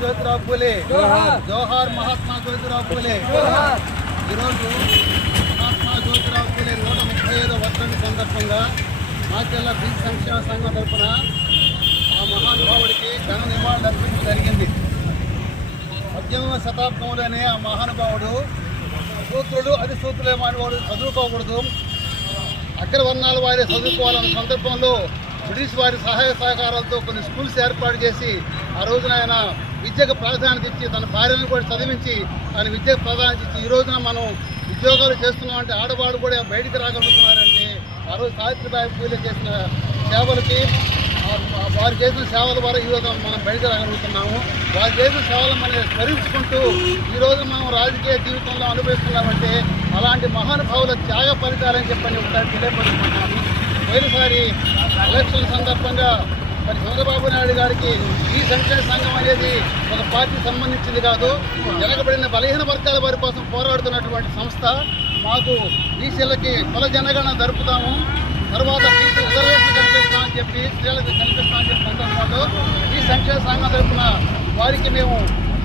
జ్యోతిరావు పూలే జోహార్ మహాత్మా జ్యోతిరావు పూలే ఈరోజు మహాత్మా జ్యోతిరావు పూలే 135వ వర్ధంతి సందర్భంగా మాచెల్ల బీసీ సంక్షేమ సంఘం తరఫున ఆ మహానుభావుడికి ఘన నివాళులు అర్పించడం జరిగింది. 18వ శతాబ్దంలోనే ఆ మహానుభావుడు సూత్రుడు అధిసూత్రులే మానవాడు చదువుకోకూడదు, అగ్రవర్ణాల వారి చదువుకోవాలన్న సందర్భంలో బ్రిటిష్ వారి సహాయ సహకారాలతో కొన్ని స్కూల్స్ ఏర్పాటు చేసి ఆ రోజున ఆయన విద్యకు ప్రాధాన్యత ఇచ్చి తన భార్యను కూడా చదివించి ఆయన విద్యకు ప్రాధాన్యత ఇచ్చి ఈ రోజున మనం ఉద్యోగాలు చేస్తున్నామంటే ఆడవాళ్ళు కూడా బయటికి రాగలుగుతున్నారంటే ఆ రోజు సావిత్రిబాయి పూలే చేసిన సేవలకి వారు చేసిన సేవల ద్వారా ఈరోజు మనం బయటకు రాగలుగుతున్నాము. వారు చేసిన సేవలు మనం స్మరించుకుంటూ ఈరోజు మనం రాజకీయ జీవితంలో అనుభవిస్తున్నామంటే అలాంటి మహానుభావుల త్యాగ ఫలితాలని చెప్పని ఒకసారి తెలియపరుచుకుంటున్నాము. పోయినసారి ఎలక్షన్ సందర్భంగా మరి చంద్రబాబు నాయుడు గారికి ఈ సంక్షేమ సంఘం అనేది ఒక పార్టీకి సంబంధించింది కాదు, వెనకబడిన బలహీన వర్గాల వారి కోసం పోరాడుతున్నటువంటి సంస్థ. మాకు బీసీలకి కుల జనగణన జరుపుతాము, తర్వాత బీసీ రిజర్వేషన్ కల్పిస్తామని చెప్పి స్త్రీలకు కల్పిస్తామని చెప్పి సందర్భంలో ఈ సంక్షేమ సంఘం తరఫున వారికి మేము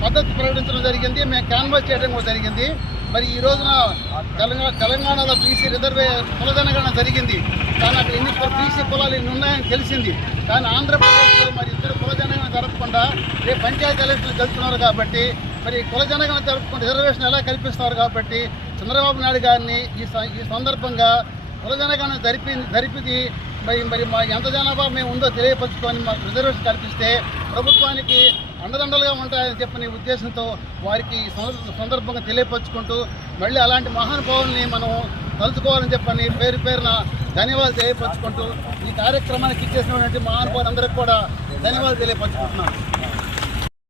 మద్దతు ప్రకటించడం జరిగింది, మేము క్యాన్వాస్ చేయడం కూడా జరిగింది. మరి ఈ రోజున తెలంగాణలో బీసీ కుల జనగణన జరిగింది, కానీ అక్కడ ఎన్ని బీసీ కులాలు ఎన్ని ఉన్నాయని తెలిసింది. కానీ ఆంధ్రప్రదేశ్లో మరి ఇద్దరు కుల జనగణన జరపకుండా రేపు పంచాయతీ ఎలక్షన్లు జరుపుతున్నారు కాబట్టి మరి కుల జనగణన జరుపుకుంటే రిజర్వేషన్ ఎలా కల్పిస్తున్నారు కాబట్టి చంద్రబాబు నాయుడు గారిని ఈ సందర్భంగా కుల జనగణన జరిపింది మరి మా ఎంత జనాభా మేము ఉందో తెలియపరుచుకొని మాకు రిజర్వేషన్ కల్పిస్తే ప్రభుత్వానికి అండదండలుగా ఉంటాయని చెప్పని ఉద్దేశంతో వారికి సందర్భంగా తెలియపరుచుకుంటూ మళ్ళీ అలాంటి మహానుభావుల్ని మనం తలుచుకోవాలని చెప్పని పేరు పేరున ధన్యవాదాలు తెలియపరుచుకుంటూ ఈ కార్యక్రమానికి ఇచ్చేసినటువంటి మహానుభావులందరికీ కూడా ధన్యవాదాలు తెలియపరుచుకుంటున్నాను.